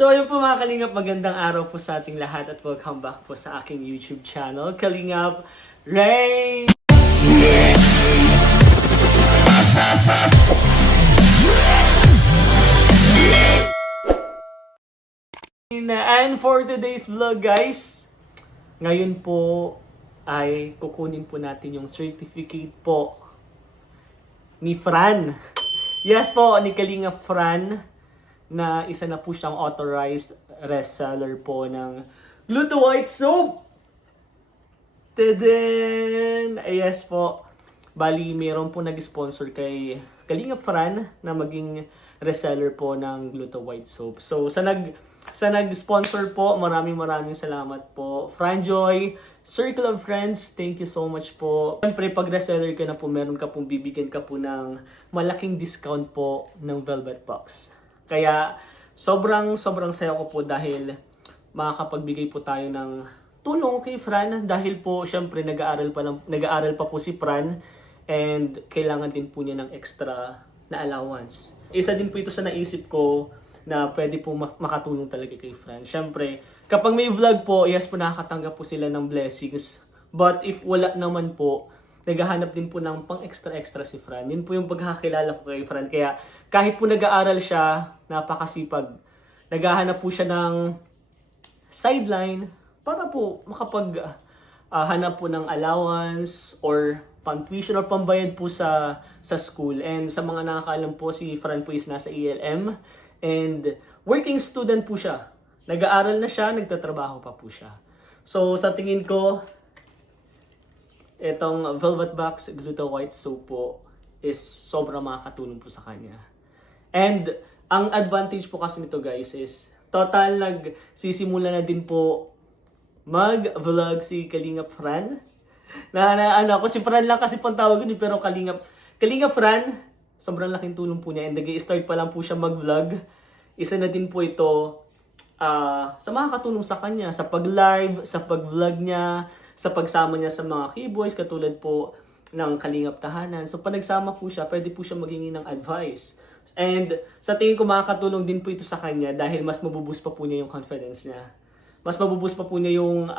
So ayun po mga Kalingap, magandang araw po sa ating lahat at welcome back po sa aking YouTube channel, Kalingap Ray! And for today's vlog guys, ngayon po ay kukunin po natin yung certificate po ni Fran. Yes po, ni Kalingap Fran, na isa na po siyang authorized reseller po ng Gluto White Soap. Tadaan! Yes po. Bali, meron po nag-sponsor kay Kalingap Fran na maging reseller po ng Gluto White Soap. So, sa nag-sponsor po, maraming salamat po. Franjoy, Circle of Friends, thank you so much po. Siyempre, pag reseller ka na po, meron ka pong bibigyan ka po ng malaking discount po ng Velvet Box. Kaya sobrang saya ko po dahil makakapagbigay po tayo ng tulong kay Fran dahil po syempre nag-aaral pa po si Fran and kailangan din po niya ng extra na allowance. Isa din po ito sa naisip ko na pwede po makatulong talaga kay Fran. Syempre, kapag may vlog po, yes po nakakatanggap po sila ng blessings. But if wala naman po, naghahanap din po ng pang-extra si Fran. Yun po yung pagkakilala ko kay Fran. Kaya kahit po nag-aaral siya, napakasipag. Naghahanap po siya ng sideline para po hanap po ng allowance or pang-tuition or pambayad po sa school. And sa mga nakakaalam po, si Fran po is nasa ELM and working student po siya. Nag-aaral na siya, nagtatrabaho pa po siya. So sa tingin ko, itong Velvet Box Gluto White Soap po is sobrang makakatulong po sa kanya. And ang advantage po kasi nito guys is total nagsisimula na din po mag-vlog si Kalingap Fran. Ako si Fran lang kasi pang tawag yun, pero Kalingap Fran, sobrang laking tulong po niya and nag-i-start pa lang po siya mag-vlog. Isa na din po ito sa makakatulong sa kanya sa pag-live, sa pag-vlog niya, sa pagsama niya sa mga keyboys katulad po ng Kalingap Tahanan. So pag nagsama po siya, pwede po siya maghingi ng advice. And sa tingin ko makakatulong din po ito sa kanya dahil mas mabuboost pa po niya yung confidence niya. Mas mabuboost pa po niya yung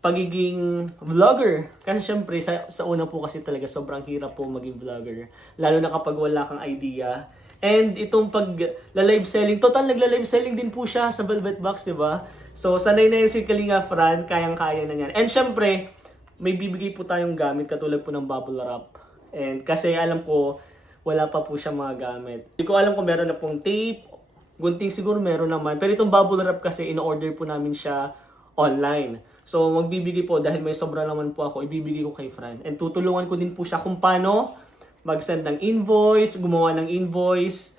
pagiging vlogger. Kasi syempre sa una po kasi talaga sobrang hirap po maging vlogger. Lalo na kapag wala kang idea. And itong pag-live selling, total nagla-live selling din po siya sa Velvet Box, di ba? So, sanay na yun si Kalingap Fran, kayang-kaya na yan. And syempre, may bibigay po tayong gamit katulad po ng bubble wrap. And kasi alam ko, wala pa po siya mga gamit. Hindi ko alam kung meron na pong tape, gunting siguro meron naman. Pero itong bubble wrap kasi, in-order po namin siya online. So, magbibigay po, dahil may sobra naman po ako, ibibigay ko kay Fran. And tutulungan ko din po siya kung paano mag-send ng invoice, gumawa ng invoice,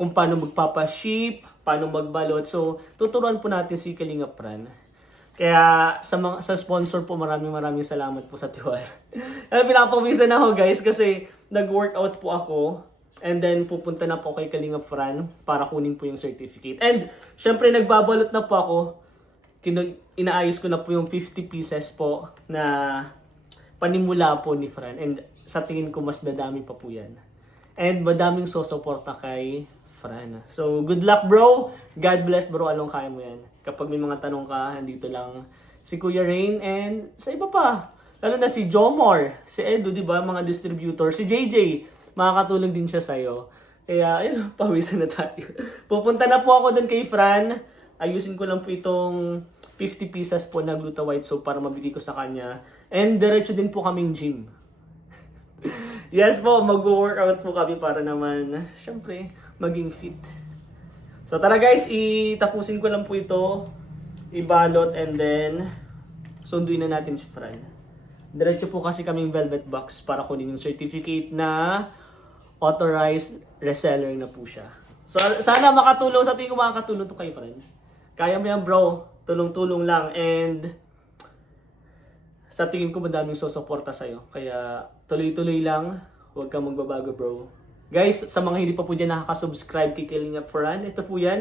kung paano magpapaship, paano magbalot. So, tuturuan po natin si Kalingap Fran. Kaya sa sponsor po, maraming salamat po sa tiwala. Pinapawisan ako guys kasi nag-workout po ako and then pupunta na po kay Kalingap Fran para kunin po yung certificate. And syempre nagbabalot na po ako. Inaayos ko na po yung 50 pieces po na panimula po ni Fran. And sa tingin ko mas dadami pa po yan. And madaming susuporta kay Fran. So, good luck bro. God bless bro. Along kaya mo yan. Kapag may mga tanong ka, andito lang si Kuya Rain and sa iba pa. Lalo na si Jomar, si Edu, di ba? Mga distributor. Si JJ, makakatulong din siya sa'yo. Kaya, ayun, pawisan na tayo. Pupunta na po ako dun kay Fran. Ayusin ko lang po itong 50 pieces po na Gluto White Soap para mabigay ko sa kanya. And diretso din po kaming gym. Yes po, mag-workout po kami para naman, syempre, maging fit. So tara guys, itapusin ko lang po ito, ibalot, and then sunduin na natin si Fran. Diretso po kasi kaming Velvet Box para kunin yung certificate na authorized reseller na po siya. So sana makatulong, sa tingin ko makakatulong to kay Fran. Kaya mo yan bro, tulong-tulong lang, and sa tingin ko madaming susuporta sa'yo. Kaya tuloy-tuloy lang, huwag kang magbabago bro. Guys, sa mga hindi pa po dyan nakaka-subscribe kay Kalingap Fran, ito po yan.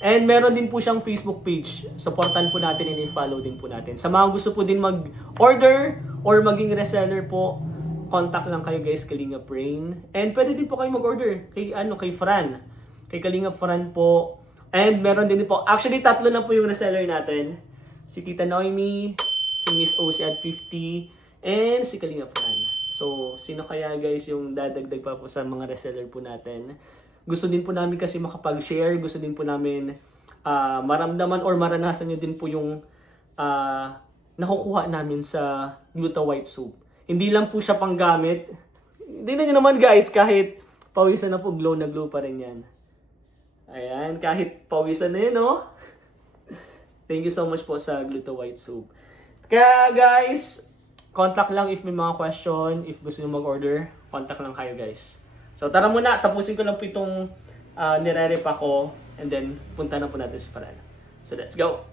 And meron din po siyang Facebook page. Supportan po natin and i-follow din po natin. Sa mga gusto po din mag-order or maging reseller po, contact lang kayo guys, Kalingap Rain. And pwede din po kayo mag-order kay Fran. kay Kalinga Fran po. And meron din po, actually tatlo na po yung reseller natin. Si Tita Noemi, si Miss OC at 50, and si Kalinga Fran. So, sino kaya guys yung dadagdag pa po sa mga reseller po natin? Gusto din po namin kasi makapag-share, gusto din po namin maramdaman or maranasan nyo din po yung nakukuha namin sa Gluta White Soap. Hindi lang po siya panggamit. Hindi na nyo naman guys, kahit pawisan na po, glow na glow pa rin yan. Ayan, kahit pawisan na yun, no? Thank you so much po sa Gluta White Soap. Kaya guys, contact lang if may mga question, if gusto nyo mag-order, contact lang kayo guys. So tara muna, tapusin ko lang po itong nire-repa ko, and then punta na po natin si Fran. So let's go!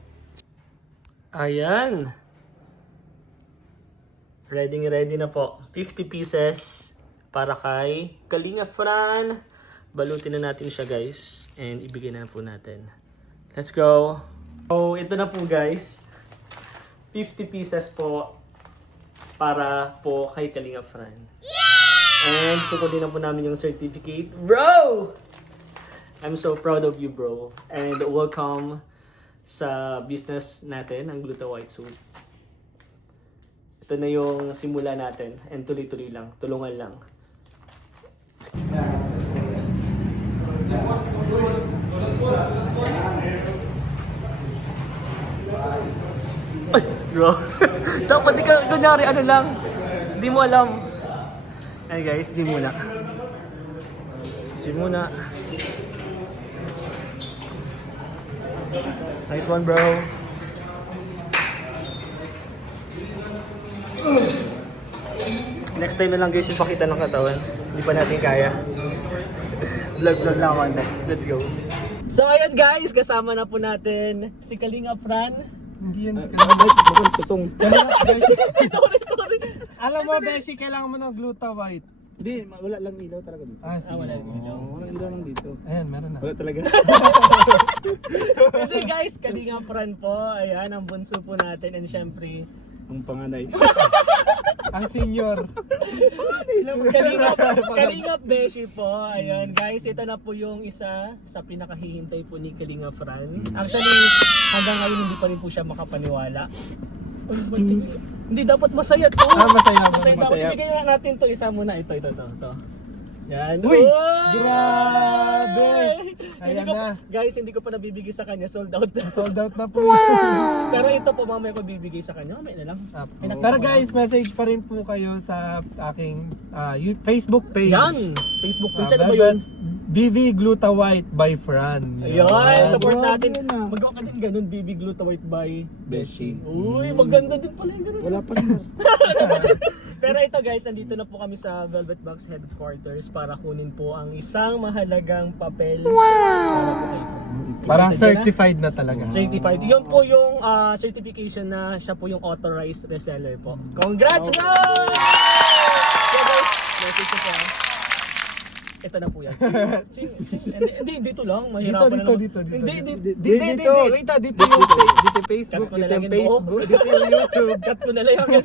Ayan! Ready na po. 50 pieces para kay Kalinga Fran. Balutin na natin siya guys, and ibigay na po natin. Let's go! So ito na po guys. 50 pieces po para po kay Kalinga Fran. And kukunin na po namin yung certificate. Bro! I'm so proud of you, bro. And welcome sa business natin, ang Gluta White Soap. Ito na yung simula natin. And tuloy-tuloy lang. Tulungan lang. Ay, bro. Dapat di ka, kunyari, ano lang. Di mo alam. Ay guys, gym muna. Gym muna. Nice one, bro. Next time na lang guys, ipakita ng katawan. Hindi pa natin kaya. Vlog lang ako. Let's go. So ayun guys, kasama na po natin si Kalinga Fran. Hindi yan bakit tutong. Sorry. Alam mo, Beshi, kailangan mo ng Gluta White. Hindi, wala lang ilaw talaga dito. Sige. wala lang ilaw. Walang ilaw lang dito. Ayan, meron na. Wala talaga. Hindi guys, Kalinga Fran po. Ayan, ang bunso po natin. And syempre, Ang panganay. Ang senior. Kalinga Beshi po. Ayun guys, ito na po yung isa sa pinakahihintay po ni Kalinga Fran. Actually, hanggang ngayon hindi pa rin po siya makapaniwala. Hindi dapat masaya to. Masaya. Dapat ibigay na natin to. Isa muna. Ito. Yan. Uy! Uy! Grabe! Hindi Ayan ko, na. guys, hindi ko pa nabibigay sa kanya. Sold out. Sold out na po. Pero ito po, mamaya ko bibigay sa kanya. Mamaya na lang. Pero guys, message pa rin po kayo sa aking Facebook page. Yan! Facebook page. Ano ba yun? BV Gluta White by Fran. Ayun, support grabe natin. na. Magawa ka din ganun, BB Gluta White by Beshi. Uy, maganda din pala yung ganun. Wala pa sir. Pero ito guys, nandito na po kami sa Velvet Box Headquarters para kunin po ang isang mahalagang papel. Parang Excited ka na? certified na talaga. Certified. Yun po yung certification na siya po yung authorized reseller po. Congrats bro! So guys, message ko po. Ito na po yan. Hindi, dito lang. Mahirapan na naman. Dito. Hindi. Dito. Wait, dito yung Facebook, Cut ko na dito lang yung yung buhok. Facebook, dito yung YouTube. Cut ko na lang yung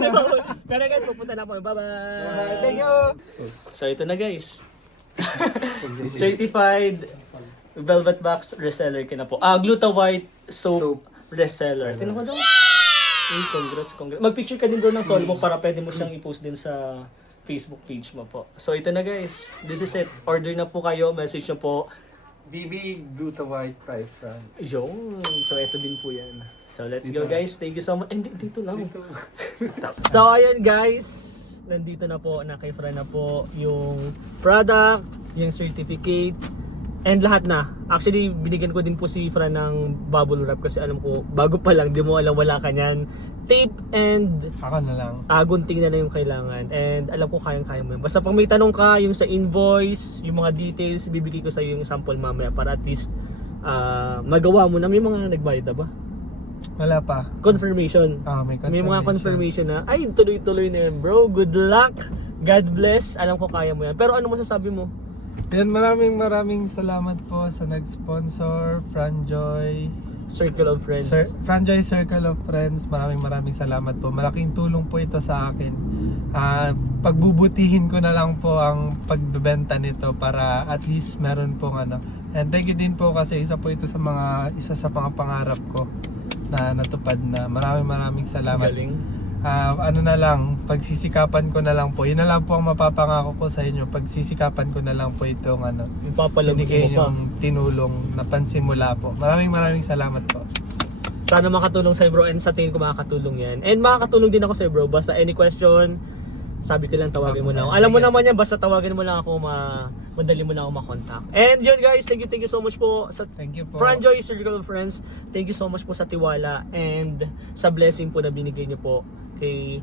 Pero guys, pupunta na po. Bye-bye! Thank you! So ito na guys. Certified Velvet Box reseller ka na po. Gluta White Soap reseller. Tingnan mo daw. Congrats. Mag-picture ka din bro ng solo mo para pwede mo siyang i-post din sa Facebook page mo po. So ito na guys. This is it. Order na po kayo. Message nyo po. BV Gluta White by Fran. Yun. So ito din po yan. So let's go guys. Thank you so much. Dito lang. So ayun guys. Nandito na po. Kay Fran na po yung product, yung certificate, and lahat na. Actually, binigyan ko din po si Fran ng bubble wrap kasi alam ko, bago pa lang, di mo alam wala ka niyan. Tape and Ako na lang. gunting na yung kailangan. And alam ko kayang-kaya mo yun. Basta pag may tanong ka, yung sa invoice, yung mga details, bibigay ko sa iyo yung sample mamaya para at least magawa mo na. May mga nagbayad na ba? Wala pa. Confirmation. May mga confirmation na, ay tuloy-tuloy na yun bro. Good luck. God bless. Alam ko kaya mo yan. Pero ano masasabi mo? Yan, maraming salamat po sa nag-sponsor, Franjoy. Circle of Friends. Franjoy Circle of Friends, maraming salamat po. Malaking tulong po ito sa akin. Pagbubutihin ko na lang po ang pagbebenta nito para at least meron pong And thank you din po kasi isa sa mga pangarap ko na natupad na. Maraming salamat. Galing. Ano na lang, pagsisikapan ko na lang po. Yun na lang po ang mapapangako ko sa inyo. Pagsisikapan ko na lang po itong Papalagay binigay mo pa. yung tinulong na pansimula po. Maraming salamat po. Sana makatulong sa'yo bro, and sa tingin ko makakatulong yan. And makakatulong din ako sa'yo bro, basta any question, sabi ko lang tawagin mo lang ako. Alam mo naman yan, basta tawagin mo lang ako, madali mo lang ako makontak. And yun guys, thank you so much po sa Thank you po. Franjoy Circle of Friends. Thank you so much po sa tiwala and sa blessing po na binigay niyo po kay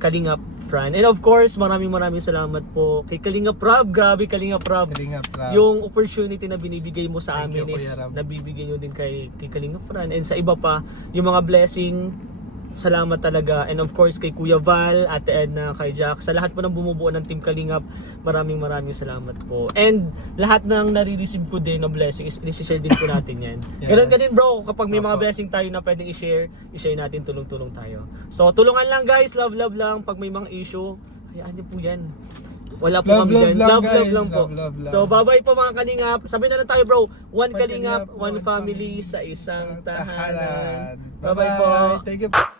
Kalingap Fran. And of course, maraming salamat po kay Kalingap Rob. Grabe Kalingap Rob. Kalingap Rob. Yung opportunity na binibigay mo sa Thank you, amin is Kuya Rob. nabibigay nyo din kay Kalingap Fran. And sa iba pa, yung mga blessing, salamat talaga. And of course kay Kuya Val, Ate Edna, kay Jack, sa lahat po ng bumubuo ng Team Kalingap, maraming salamat po. And lahat ng nare-receive ko din na blessing is i-share din po natin yan. Yes. Ganun ka din bro, kapag may mga Opo. blessing tayo na pwedeng i-share natin, tulong-tulong tayo. So tulungan lang guys, love lang. Pag may mga issue, hayaan niyo po yan. Wala po kami dyan. Love lang po. Love lang. So bye-bye po mga Kalingap. Sabi na lang tayo bro, one Kalingap, Kalingap, one family sa isang tahanan. Bye-bye Bye-bye po. Thank you.